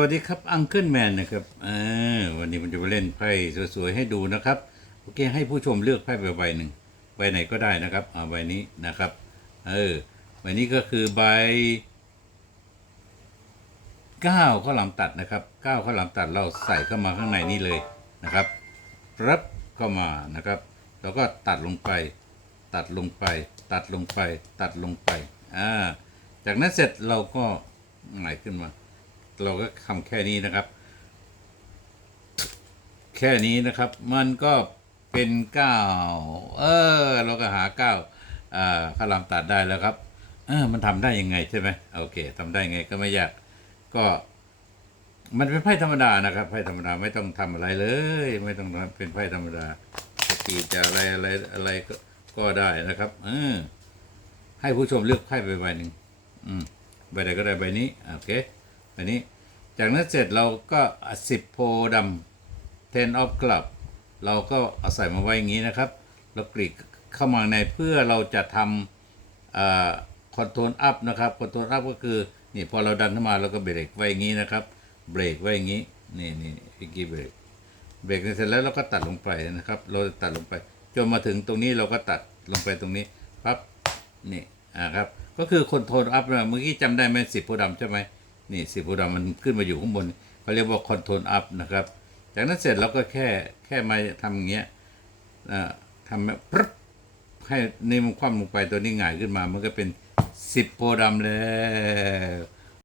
วัสดีครับอังเคิลแมนนะครับวันนี้ผมจะมาเล่นไพ่สวยๆให้ดูนะครับโอเคให้ผู้ชมเลือกไพ่ใบหนึ่งใบไหนก็ได้นะครับเอาใบนี้นะครับเออใบนี้ก็คือใบเก้าข้าวหลามตัดนะครับเก้าข้าวหลามตัดเราใส่เข้ามาข้างในนี้เลยนะครับรับเข้ามานะครับ แล้วก็ตัดลงไป ตัดลงไป ตัดลงไป ตัดลงไปอ่าจากนั้นเสร็จเราก็หงายขึ้นมา เราก็ทำแค่นี้นะครับ แค่นี้นะครับ มันก็เป็นเก้าเออ เราก็หาเก้าอ่าข้าวหลามตัดได้แล้วครับเออมันทำได้ยังไงใช่ไหมโอเคทำได้ไงก็ไม่ยาก ก็ มันเป็นไพ่ธรรมดานะครับไพ่ธรรมดาไม่ต้องทำอะไรเลย ไม่ต้องเป็นไพ่ธรรมดาจะตีจะอะไรอะไรอะไรก็ก็ได้นะครับ เออให้ผู้ชมเลือกไพ่ใบใบหนึ่งอืมใบใดก็ได้ใบนี้โอเค ใบนี้จากนั้นเสร็จเราก็สิบโพดำ ten of club เราก็เอาใส่มาไว้อย่างนี้นะครับแล้วกรีกเข้ามาในเพื่อเราจะทำคอนโทรลอัพนะครับคอนโทรลอัพก็คือนี่พอเราดันเข้ามาเราก็เบรกไว้อย่างนี้นะครับ เบรกไว้อย่างนี้ นี่นี่พิกกี้เบรก เบรกเสร็จแล้วเราก็ตัดลงไปนะครับ เราตัดลงไป จนมาถึงตรงนี้เราก็ตัดลงไปตรงนี้ปั๊บนี่อ่าครับ ก็คือคอนโทรลอัพนะเมื่อกี้จำได้ไหมสิบโพดำใช่ไหม นี่สิบโพดำมันขึ้นมาอยู่ข้างบนเขาเรียกว่าคอนโทรลอัพนะครับ จากนั้นเสร็จเราก็แค่แค่มาทำอย่างเงี้ยทำแบบปึ๊บให้นี่มันคว่ำลงไปตัวนี้หงายขึ้นมา มันก็เป็นสิบโพดำแล้ว